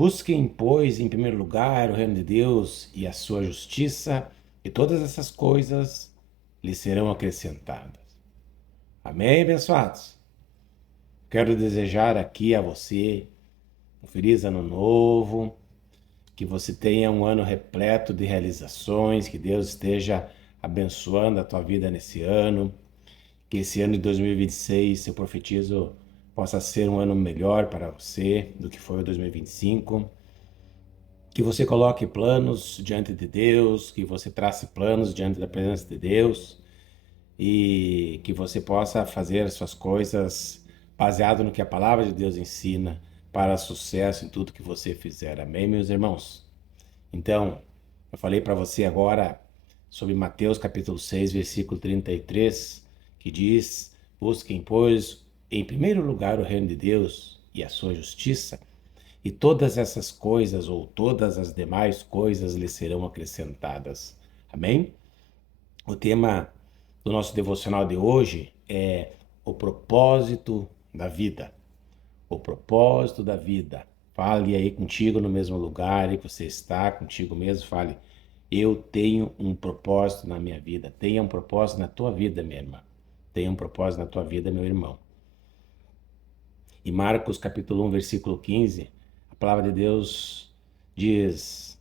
Busquem, pois, em primeiro lugar o reino de Deus e a sua justiça, e todas essas coisas lhe serão acrescentadas. Amém, abençoados? Quero desejar aqui a você um feliz ano novo, que você tenha um ano repleto de realizações, que Deus esteja abençoando a tua vida nesse ano, que esse ano de 2026, eu profetizo, possa ser um ano melhor para você do que foi o 2025. Que você coloque planos diante de Deus, que você trace planos diante da presença de Deus e que você possa fazer as suas coisas baseado no que a palavra de Deus ensina para sucesso em tudo que você fizer. Amém, meus irmãos? Então, eu falei para você agora sobre Mateus capítulo 6, versículo 33, que diz: Busquem, pois, em primeiro lugar o reino de Deus e a sua justiça, e todas essas coisas ou todas as demais coisas lhe serão acrescentadas. Amém? O tema do nosso devocional de hoje é o propósito da vida. O propósito da vida. Fale aí contigo no mesmo lugar que você está, contigo mesmo. Fale, eu tenho um propósito na minha vida. Tenha um propósito na tua vida, minha irmã. Tenha um propósito na tua vida, meu irmão. Em Marcos capítulo 1, versículo 15, a palavra de Deus diz: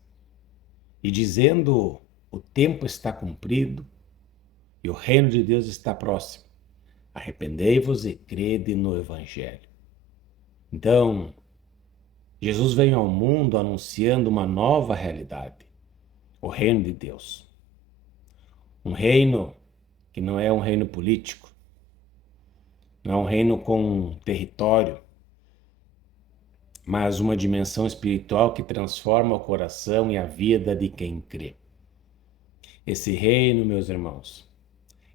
E dizendo, o tempo está cumprido e o reino de Deus está próximo. Arrependei-vos e crede no Evangelho. Então, Jesus veio ao mundo anunciando uma nova realidade, o reino de Deus. Um reino que não é um reino político, não é um reino com território, mas uma dimensão espiritual que transforma o coração e a vida de quem crê. Esse reino, meus irmãos,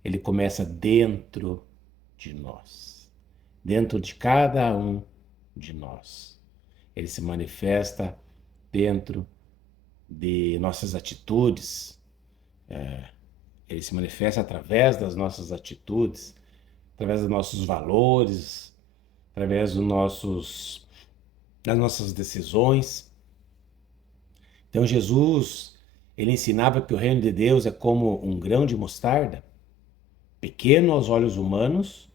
ele começa dentro de nós, dentro de cada um de nós. Ele se manifesta dentro de nossas atitudes, ele se manifesta através das nossas atitudes, através dos nossos valores, através das nossas decisões. Então Jesus, ele ensinava que o reino de Deus é como um grão de mostarda, pequeno aos olhos humanos,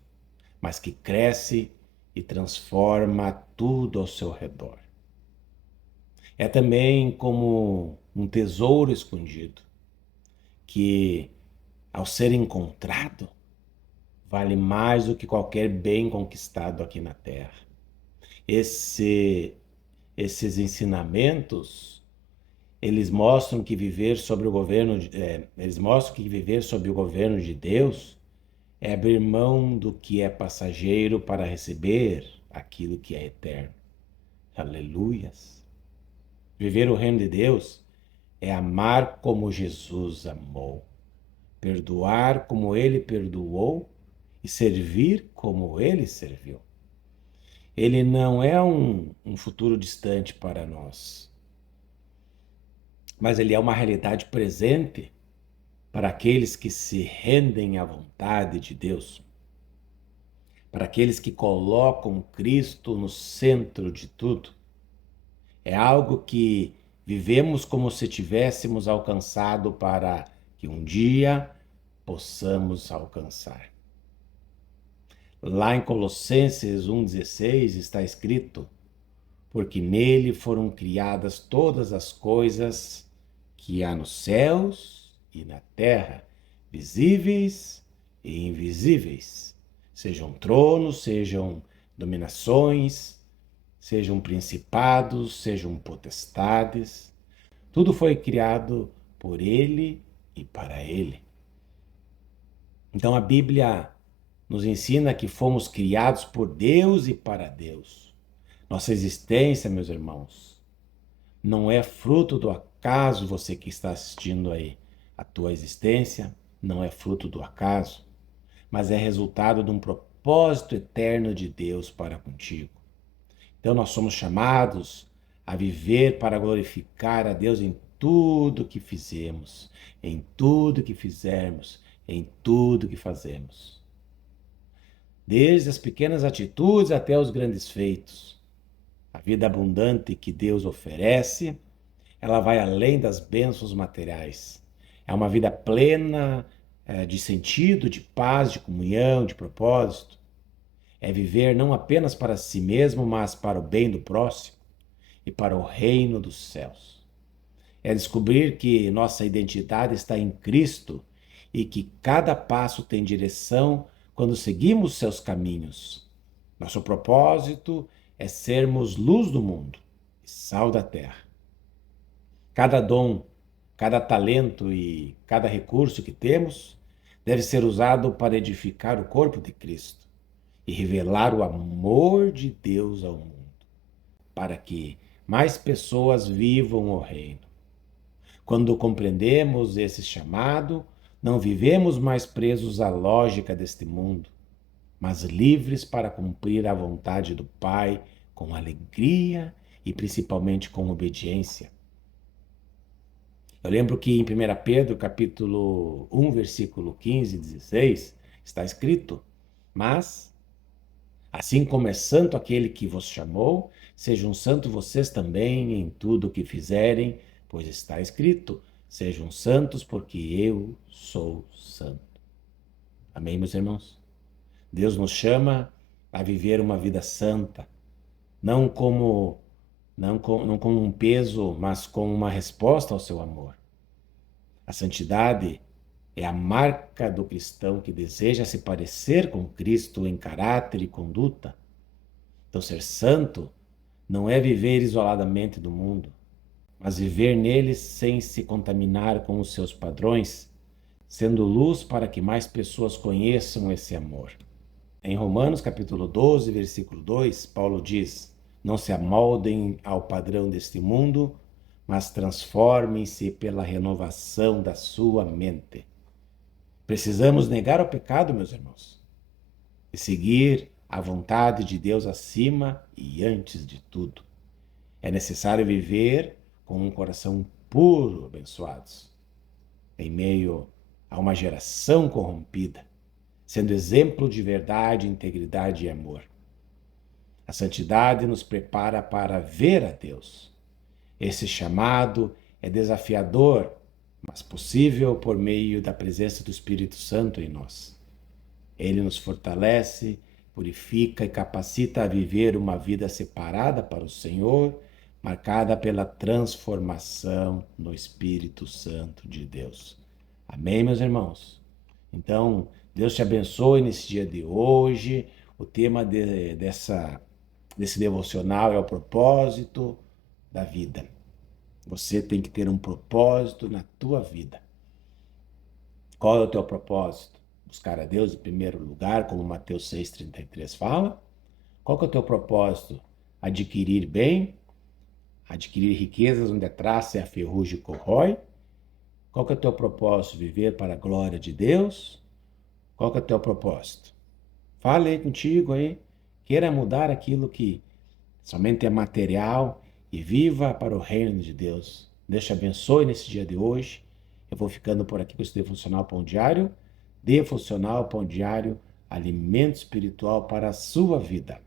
mas que cresce e transforma tudo ao seu redor. É também como um tesouro escondido, que, ao ser encontrado, vale mais do que qualquer bem conquistado aqui na terra. Esse, esses ensinamentos, eles mostram que viver sobre o governo, eles mostram que viver sob o governo de Deus é abrir mão do que é passageiro para receber aquilo que é eterno. Aleluias! Viver o reino de Deus é amar como Jesus amou, perdoar como ele perdoou e servir como ele serviu. Ele não é um futuro distante para nós, mas ele é uma realidade presente para aqueles que se rendem à vontade de Deus, para aqueles que colocam Cristo no centro de tudo. É algo que vivemos como se tivéssemos alcançado para que um dia possamos alcançar. Lá em Colossenses 1,16 está escrito: porque nele foram criadas todas as coisas que há nos céus e na terra, visíveis e invisíveis, sejam tronos, sejam dominações, sejam principados, sejam potestades. Tudo foi criado por ele e para ele. Então a Bíblia nos ensina que fomos criados por Deus e para Deus. Nossa existência, meus irmãos, não é fruto do acaso. Você que está assistindo aí, a tua existência não é fruto do acaso, mas é resultado de um propósito eterno de Deus para contigo. Então nós somos chamados a viver para glorificar a Deus em tudo que fizemos, em tudo que fizermos, em tudo que fazemos. Desde as pequenas atitudes até os grandes feitos. A vida abundante que Deus oferece, ela vai além das bênçãos materiais. É uma vida plena, de sentido, de paz, de comunhão, de propósito. É viver não apenas para si mesmo, mas para o bem do próximo e para o reino dos céus. É descobrir que nossa identidade está em Cristo e que cada passo tem direção quando seguimos seus caminhos. Nosso propósito é sermos luz do mundo e sal da terra. Cada dom, cada talento e cada recurso que temos deve ser usado para edificar o corpo de Cristo e revelar o amor de Deus ao mundo, para que mais pessoas vivam o reino. Quando compreendemos esse chamado, não vivemos mais presos à lógica deste mundo, mas livres para cumprir a vontade do Pai com alegria e principalmente com obediência. Eu lembro que em 1 Pedro, capítulo 1, versículo 15 e 16, está escrito: Mas, assim como é santo aquele que vos chamou, sejam santos vocês também em tudo o que fizerem, pois está escrito: Sejam santos porque eu sou santo. Amém, meus irmãos? Deus nos chama a viver uma vida santa, não como, não como um peso, mas como uma resposta ao seu amor. A santidade é a marca do cristão que deseja se parecer com Cristo em caráter e conduta. Então, ser santo não é viver isoladamente do mundo, mas viver nele sem se contaminar com os seus padrões, sendo luz para que mais pessoas conheçam esse amor. Em Romanos capítulo 12, versículo 2, Paulo diz: Não se amoldem ao padrão deste mundo, mas transformem-se pela renovação da sua mente. Precisamos negar o pecado, meus irmãos, e seguir a vontade de Deus acima e antes de tudo. É necessário viver com um coração puro, abençoados, em meio a uma geração corrompida, sendo exemplo de verdade, integridade e amor. A santidade nos prepara para ver a Deus. Esse chamado é desafiador, mas possível por meio da presença do Espírito Santo em nós. Ele nos fortalece, purifica e capacita a viver uma vida separada para o Senhor, marcada pela transformação no Espírito Santo de Deus. Amém, meus irmãos? Então, Deus te abençoe nesse dia de hoje. O tema desse devocional é o propósito da vida. Você tem que ter um propósito na tua vida. Qual é o teu propósito? Buscar a Deus em primeiro lugar, como Mateus 6,33 fala? Qual que é o teu propósito? Adquirir bem? Adquirir riquezas onde a traça e a ferrugem corrói? Qual que é o teu propósito? Viver para a glória de Deus? Qual que é o teu propósito? Fale aí contigo aí. Queira mudar aquilo que somente é material e viva para o reino de Deus. Deus te abençoe nesse dia de hoje. Eu vou ficando por aqui com esse Devocional Pão Diário. Devocional Pão Diário, alimento espiritual para a sua vida.